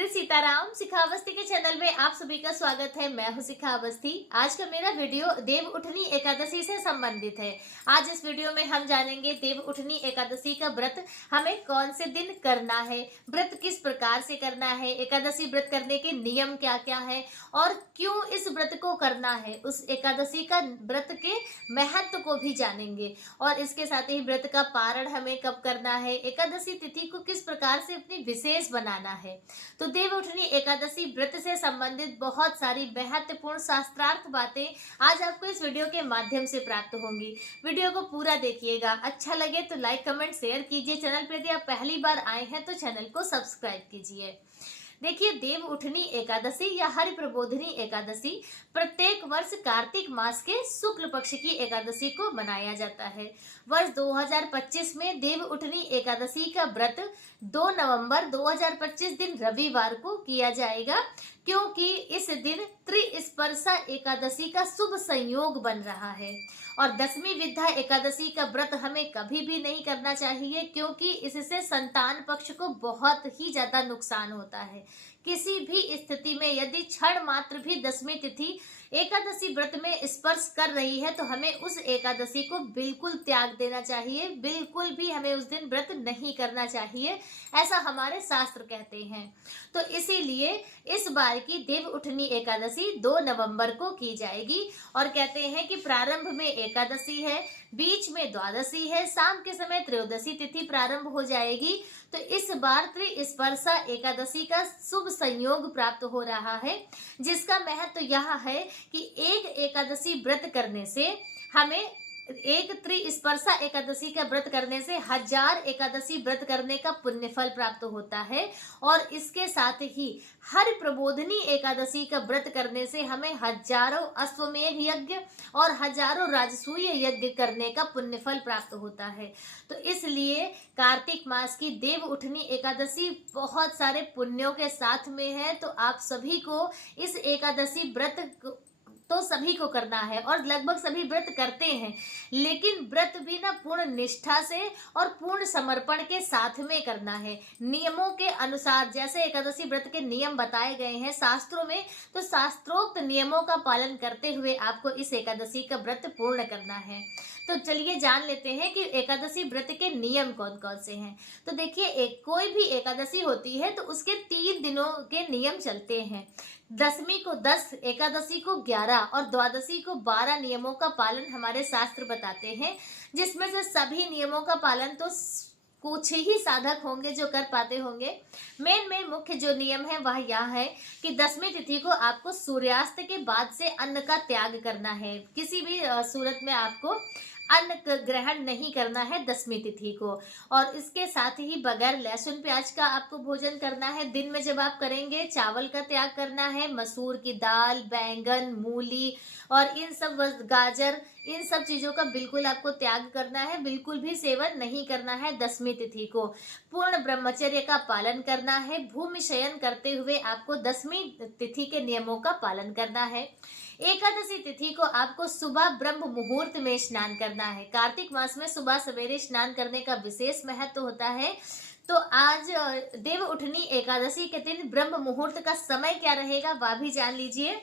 श्री सीताराम शिखावस्थी के चैनल में आप सभी का स्वागत है। मैं हूं शिखावस्थी। आज का मेरा वीडियो देव उठनी एकादशी से संबंधित है। आज इस वीडियो में हम जानेंगे देव उठनी एकादशी का व्रत हमें कौन से दिन करना है, व्रत किस प्रकार से करना है, एकादशी व्रत करने के नियम क्या क्या है और क्यों इस व्रत को करना है, उस एकादशी का व्रत के महत्व को भी जानेंगे। और इसके साथ ही व्रत का पारण हमें कब करना है, एकादशी तिथि को किस प्रकार से अपनी विशेष बनाना है। तो देव उठनी एकादशी व्रत से संबंधित बहुत सारी महत्वपूर्ण शास्त्रार्थ बातें आज आपको इस वीडियो के माध्यम से प्राप्त होंगी। वीडियो को पूरा देखिएगा। अच्छा लगे तो लाइक कमेंट शेयर कीजिए। चैनल पर यदि आप पहली बार आए हैं तो चैनल को सब्सक्राइब कीजिए। देखिए, देव उठनी एकादशी या हरि प्रबोधिनी एकादशी प्रत्येक वर्ष कार्तिक मास के शुक्ल पक्ष की एकादशी को मनाया जाता है। वर्ष 2025 में देव उठनी एकादशी का व्रत 2 नवंबर 2025 दिन रविवार को किया जाएगा, क्योंकि इस दिन त्रिस्पर्शा एकादशी का शुभ संयोग बन रहा है। और दसवीं विद्या एकादशी का व्रत हमें कभी भी नहीं करना चाहिए, क्योंकि इससे संतान पक्ष को बहुत ही ज्यादा नुकसान होता है। किसी भी स्थिति में यदि क्षण मात्र भी दसवीं तिथि एकादशी व्रत में स्पर्श कर रही है तो हमें उस एकादशी को बिल्कुल त्याग देना चाहिए। बिल्कुल भी हमें उस दिन व्रत नहीं करना चाहिए, ऐसा हमारे शास्त्र कहते हैं। तो इसीलिए इस बार की देव उठनी एकादशी 2 नवंबर को की जाएगी। और कहते हैं कि प्रारंभ में एकादशी है, बीच में द्वादशी है, शाम के समय त्रयोदशी तिथि प्रारंभ हो जाएगी। तो इस बार त्रिस्पर्शा एकादशी का शुभ संयोग प्राप्त हो रहा है, जिसका महत्व यह है कि एक एकादशी व्रत करने से हमें एक त्रिस्पर्शा एकादशी का व्रत करने से 1000 एकादशी व्रत करने का पुण्य फल प्राप्त होता है। और इसके साथ ही हरि प्रबोधिनी एकादशी का व्रत करने से हमें हजारों अश्वमेध यज्ञ और हजारों राजसूय यज्ञ करने का पुण्य फल प्राप्त होता है। तो इसलिए कार्तिक मास की देव उठनी एकादशी बहुत सारे पुण्यों के साथ में है। तो आप सभी को इस एकादशी व्रत तो सभी को करना है और लगभग सभी व्रत करते हैं, लेकिन व्रत भी ना पूर्ण निष्ठा से और पूर्ण समर्पण के साथ में करना है, नियमों के अनुसार। जैसे एकादशी व्रत के नियम बताए गए हैं शास्त्रों में, तो शास्त्रोक्त नियमों का पालन करते हुए आपको इस एकादशी का व्रत पूर्ण करना है। तो चलिए जान लेते हैं कि एकादशी व्रत के नियम कौन कौन से हैं। तो देखिए, कोई भी एकादशी होती है तो उसके 3 दिनों के नियम चलते हैं। दसवीं को 10, एकादशी को 11 और द्वादशी को 12 नियमों का पालन हमारे शास्त्र बताते हैं, जिसमें से सभी नियमों का पालन तो कुछ ही साधक होंगे जो कर पाते होंगे। में मुख्य जो नियम है वह यह है कि दसवीं तिथि को आपको सूर्यास्त के बाद से अन्न का त्याग करना है। किसी भी सूरत में आपको अन्न ग्रहण नहीं करना है दसवीं तिथि को। और इसके साथ ही बगैर लहसुन प्याज का आपको भोजन करना है। दिन में जब आप करेंगे चावल का त्याग करना है, मसूर की दाल, बैंगन, मूली और इन सब गाजर, इन सब चीजों का बिल्कुल आपको त्याग करना है। बिल्कुल भी सेवन नहीं करना है दसवीं तिथि को। पूर्ण ब्रह्मचर्य का पालन करना है। भूमि शयन करते हुए आपको दसवीं तिथि के नियमों का पालन करना है। एकादशी तिथि को आपको सुबह ब्रह्म मुहूर्त में स्नान करना है। कार्तिक मास में सुबह सवेरे स्नान करने का विशेष महत्व होता है। तो आज देव उठनी एकादशी के दिन ब्रह्म मुहूर्त का समय क्या रहेगा वह भी जान लीजिए।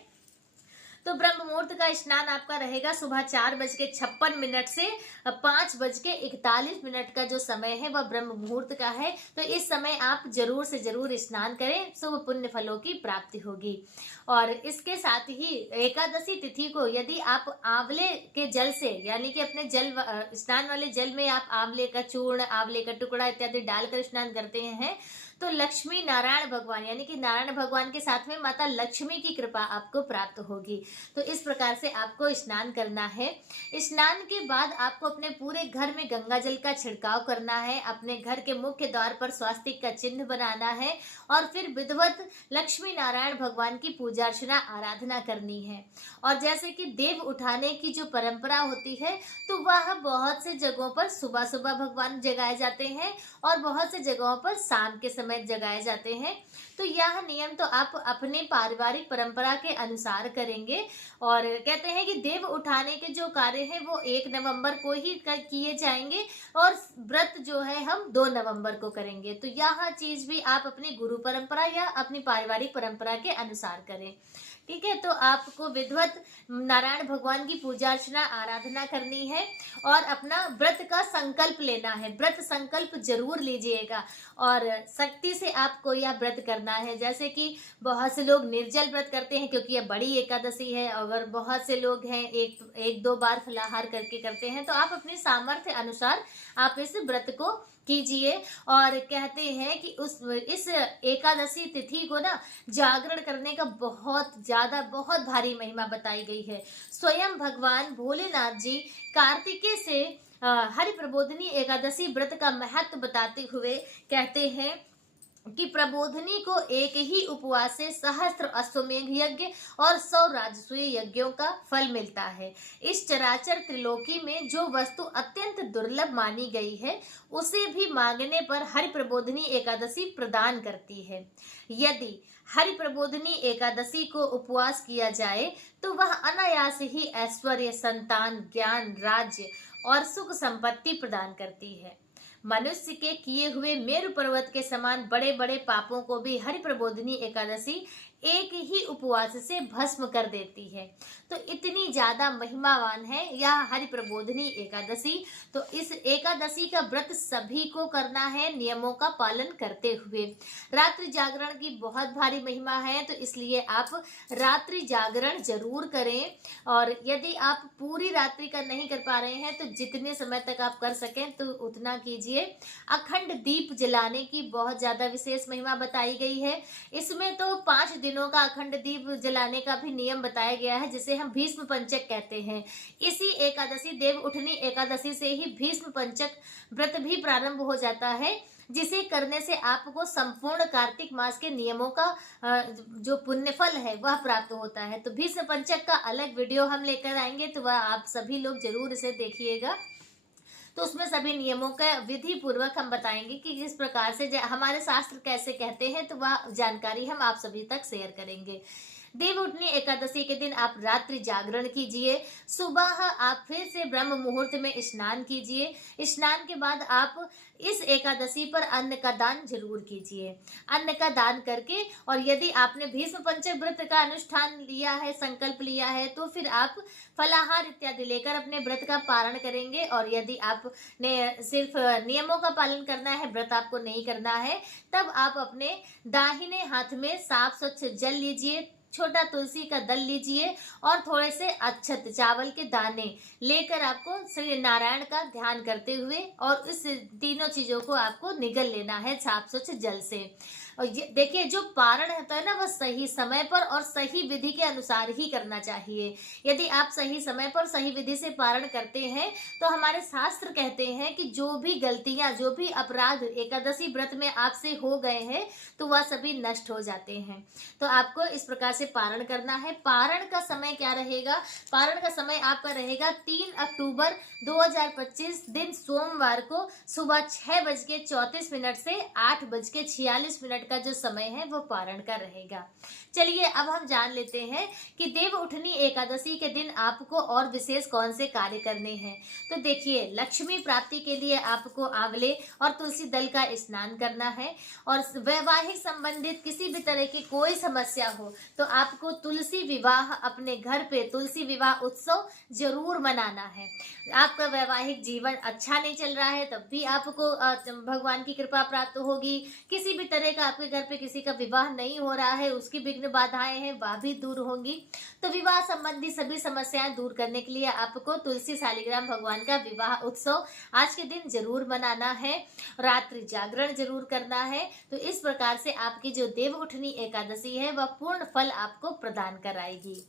तो ब्रह्म मुहूर्त का स्नान आपका रहेगा सुबह 4:56 से 5:41 का जो समय है वह ब्रह्म मुहूर्त का है। तो इस समय आप जरूर से जरूर स्नान करें, शुभ पुण्य फलों की प्राप्ति होगी। और इसके साथ ही एकादशी तिथि को यदि आप आंवले के जल से, यानी कि अपने जल स्नान वाले जल में आप आंवले का चूर्ण, आंवले का टुकड़ा इत्यादि डालकर स्नान करते हैं, तो लक्ष्मी नारायण भगवान यानी कि नारायण भगवान के साथ में माता लक्ष्मी की कृपा आपको प्राप्त होगी। तो इस प्रकार से आपको स्नान करना है। स्नान के बाद आपको अपने पूरे घर में गंगा जल का छिड़काव करना है। अपने घर के मुख्य द्वार पर स्वास्तिक का चिन्ह बनाना है और फिर विधिवत लक्ष्मी नारायण भगवान की पूजा अर्चना आराधना करनी है। और जैसे कि देव उठाने की जो परंपरा होती है, तो वह बहुत से जगहों पर सुबह सुबह भगवान जगाए जाते हैं और बहुत से जगहों पर शाम के समय जगाए जाते हैं। तो यह नियम तो आप अपने पारिवारिक परंपरा के अनुसार करेंगे। और कहते हैं कि देव उठाने के जो कार्य हैं वो 1 नवंबर को ही किए जाएंगे और व्रत जो है हम 2 नवंबर को करेंगे। तो यह चीज भी आप अपनी गुरु परंपरा या अपनी पारिवारिक परंपरा के अनुसार करें। ठीक है, तो आपको विधिवत नारायण भगवान की पूजा अर्चना आराधना करनी है और अपना व्रत का संकल्प लेना है। व्रत संकल्प जरूर लीजिएगा और शक्ति से आपको यह व्रत करना है। जैसे कि बहुत से लोग निर्जल व्रत करते हैं क्योंकि यह बड़ी एकादशी है, अगर बहुत से लोग हैं एक दो बार फलाहार करके करते हैं, तो आप अपने सामर्थ्य अनुसार आप इस व्रत को कीजिए। और कहते हैं कि इस एकादशी तिथि को ना जागरण करने का बहुत भारी महिमा बताई गई है। स्वयं भगवान भोलेनाथ जी कार्तिकेय से हरि प्रबोधिनी एकादशी व्रत का महत्व बताते हुए कहते हैं कि प्रबोधिनी को एक ही उपवास से सहस्त्र अश्वमेघ यज्ञ और 100 राजसूय यज्ञों का फल मिलता है। इस चराचर त्रिलोकी में जो वस्तु अत्यंत दुर्लभ मानी गई है, उसे भी मांगने पर हरि प्रबोधिनी एकादशी प्रदान करती है। यदि हरि प्रबोधिनी एकादशी को उपवास किया जाए तो वह अनायास ही ऐश्वर्य, संतान, ज्ञान, राज्य और सुख संपत्ति प्रदान करती है। मनुष्य के किए हुए मेरु पर्वत के समान बड़े बड़े पापों को भी हरि प्रबोधिनी एकादशी एक ही उपवास से भस्म कर देती है। तो इतनी ज्यादा महिमावान है यह हरि प्रबोधिनी एकादशी। तो इस एकादशी का व्रत सभी को करना है नियमों का पालन करते हुए। रात्रि जागरण की बहुत भारी महिमा है, तो इसलिए आप रात्रि जागरण जरूर करें। और यदि आप पूरी रात्रि का नहीं कर पा रहे हैं तो जितने समय तक आप कर सकें तो उतना कीजिए। अखंड दीप जलाने की बहुत ज्यादा विशेष महिमा बताई गई है। इसमें तो 5 दिनों का अखंड दीप जलाने का भी नियम बताया गया है, जिसे हम भीष्म पंचक कहते हैं। इसी एकादशी देव उठनी एकादशी से ही भीष्म पंचक व्रत भी प्रारंभ हो जाता है, जिसे करने से आपको संपूर्ण कार्तिक मास के नियमों का जो पुण्यफल है वह प्राप्त होता है। तो भीष्म पंचक का अलग वीडियो हम लेकर आएंगे, तो वह आप सभी लोग जरूर इसे देखिएगा। तो उसमें सभी नियमों का विधि पूर्वक हम बताएंगे कि किस प्रकार से हमारे शास्त्र कैसे कहते हैं, तो वह जानकारी हम आप सभी तक शेयर करेंगे। देव उठनी एकादशी के दिन आप रात्रि जागरण कीजिए। सुबह आप फिर से ब्रह्म मुहूर्त में स्नान कीजिए। स्नान के बाद आप इस एकादशी पर अन्न का दान जरूर कीजिए। अन्न का दान करके, और यदि आपने भीष्म पंचक व्रत का अनुष्ठान लिया है, संकल्प लिया है, तो फिर आप फलाहार इत्यादि लेकर अपने व्रत का पारण करेंगे। और यदि आपने सिर्फ नियमों का पालन करना है, व्रत आपको नहीं करना है, तब आप अपने दाहिने हाथ में साफ स्वच्छ जल लीजिए, छोटा तुलसी का दल लीजिए और थोड़े से अक्षत चावल के दाने लेकर आपको श्री नारायण का ध्यान करते हुए और इस तीनों चीजों को आपको निगल लेना है साफ स्वच्छ जल से। और देखिए, जो पारण होता है ना, वह सही समय पर और सही विधि के अनुसार ही करना चाहिए। यदि आप सही समय पर सही विधि से पारण करते हैं तो हमारे शास्त्र कहते हैं कि जो भी गलतियां, जो भी अपराध एकादशी व्रत में आपसे हो गए हैं, तो वह सभी नष्ट हो जाते हैं। तो आपको इस प्रकार से पारण करना है। पारण का समय क्या रहेगा? पारण का समय आपका रहेगा 3 अक्टूबर 2025 दिन सोमवार को सुबह 6:34 से 8:46 का जो समय है वो पारण का रहेगा। चलिए अब हम जान लेते हैं कि देव उठनी एकादशी के दिन आपको और विशेष कौन से कार्य करने हैं। तो देखिए, लक्ष्मी प्राप्ति के लिए आपको आंवले और तुलसी दल का स्नान करना है। और वैवाहिक संबंधित किसी भी तरह की कोई समस्या हो तो आपको तुलसी विवाह, अपने घर पे तुलसी विवाह उत्सव जरूर मनाना है। आपका वैवाहिक जीवन अच्छा नहीं चल रहा है तब भी आपको भगवान की कृपा प्राप्त होगी। किसी भी तरह का आपके घर पे किसी का विवाह नहीं हो रहा है, उसकी विघ्न बाधाएं हैं, वह भी दूर होंगी। तो विवाह संबंधी सभी समस्याएं दूर करने के लिए आपको तुलसी शालिग्राम भगवान का विवाह उत्सव आज के दिन जरूर मनाना है। रात्रि जागरण जरूर करना है। तो इस प्रकार से आपकी जो देव उठनी एकादशी है वह पूर्ण फल आपको प्रदान कराएगी।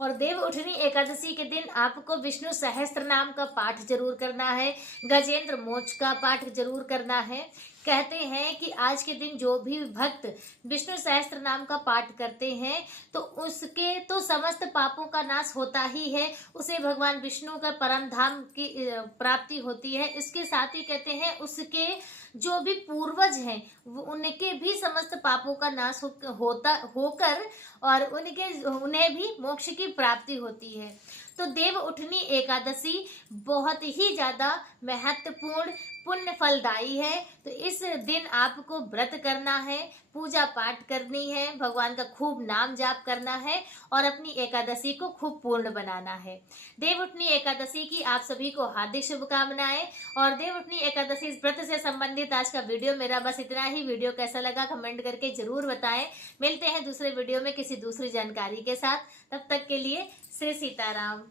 और देव उठनी एकादशी के दिन आपको विष्णु सहस्त्र नाम का पाठ जरूर करना है। गजेंद्र मोक्ष का पाठ जरूर करना है। कहते हैं कि आज के दिन जो भी भक्त विष्णु सहस्त्र नाम का पाठ करते हैं तो उसके तो समस्त पापों का नाश होता ही है, उसे भगवान विष्णु का परम धाम की प्राप्ति होती है। इसके साथ ही कहते हैं उसके जो भी पूर्वज हैं उनके भी समस्त पापों का नाश होकर और उन्हें भी मोक्ष की प्राप्ति होती है। तो देव उठनी एकादशी बहुत ही ज्यादा महत्वपूर्ण पुण्य फलदायी है। तो इस दिन आपको व्रत करना है, पूजा पाठ करनी है, भगवान का खूब नाम जाप करना है और अपनी एकादशी को खूब पूर्ण बनाना है। देव उठनी एकादशी की आप सभी को हार्दिक शुभकामनाएं। और देव उठनी एकादशी इस व्रत से संबंधित आज का वीडियो मेरा बस इतना ही। वीडियो कैसा लगा कमेंट करके जरूर बताएं। मिलते हैं दूसरे वीडियो में किसी दूसरी जानकारी के साथ। तब तक के लिए श्री सीताराम।